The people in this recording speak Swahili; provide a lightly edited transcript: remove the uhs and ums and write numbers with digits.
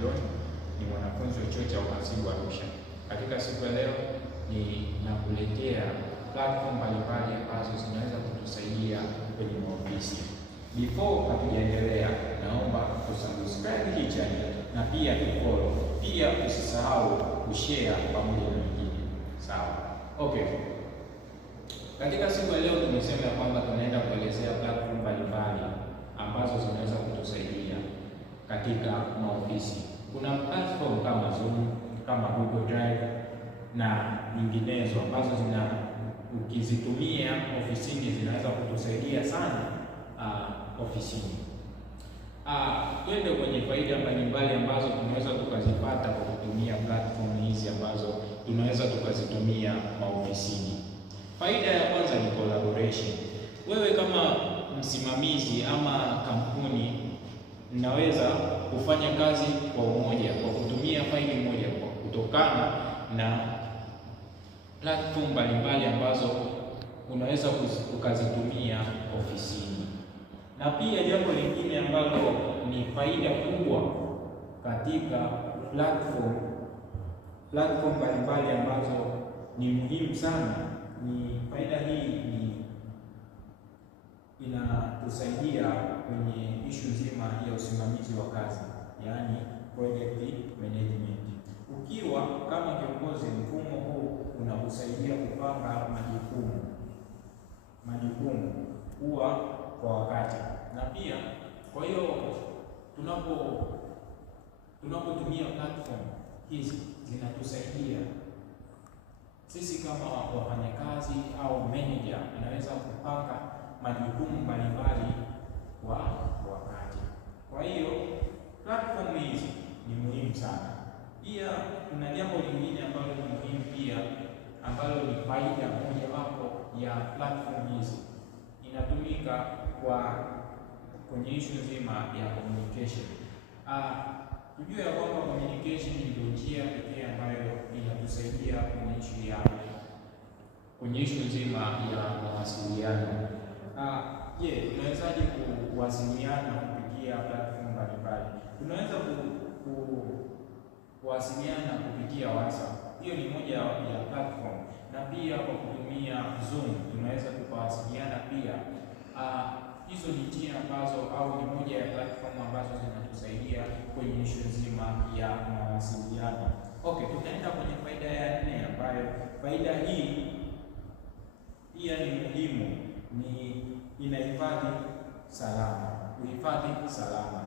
John, ni mwanafunzi wa chuo cha uhasibu Arusha. Katika siku ya leo ninakuletea platform mbalimbali ambazo zinaweza kutusaidia kwenye maofisi. Before hatujaendelea, naomba kusubscribe hii channel na pia kufollow. Pia usisahau kushare pamoja na wengine. Sawa? Okay. Katika siku ya leo tumesema kwamba tunaenda kuelezea platform mbalimbali ambazo zinaweza kutusaidia katika maofisi. Kuna platform kama Zoom, kama Google Drive na nyinginezo ambazo ukizitumia ofisini zinaweza kutusaidia sana ofisini. Twende kwenye faida mbalimbali ambazo tunaweza tukazipata kwa kutumia platform hizi ambazo tunaweza tukazitumia maofisini. Faida ya kwanza ni collaboration. Wewe kama msimamizi ama kampuni mnaweza kufanya kazi kwa umoja kwa kutumia faili moja kwa kutokana na platform mbalimbali ambazo unaweza ukazitumia ofisini. Na pia jambo lingine ambalo ni faida kubwa katika platform mbalimbali ambazo ni muhimu sana, ni faida hii inatusaidia kwenye issue nzima ya usimamizi wa kazi, yaani project management. Ukiwa kama kiongozi, mfumo huu unakusaidia kupanga majukumu kuwa kwa wakati, na pia kwa hiyo tunapotumia platform hizi zinatusaidia sisi kama wafanyakazi au manager, inaweza kupanga majukumu mbalimbali kwa wakati. Kwa hiyo platform hizi ni muhimu sana. Pia kuna jambo lingine ambalo ni muhimu pia, ambalo ni faida moja wapo ya platform hizi, inatumika kwenye issue nzima ya communication. Tujue ya kwamba communication ndio njia pekee ambayo inatusaidia kwenye issue nzima ya mawasiliano. Tunawezaje kuwasiliana kupitia platform mbalimbali? Tunaweza kuwasiliana kupitia WhatsApp. Hiyo ni moja ya platform, na pia kwa kutumia Zoom tunaweza tukawasiliana pia. Hizo ni njia ambazo au ni moja ya platform ambazo zinatusaidia kwenye issue nzima ya mawasiliano. Okay, tunaenda kwenye faida ya 4 ambayo faida hii pia ni muhimu, ni inahifadhi salama. Uhifadhi salama.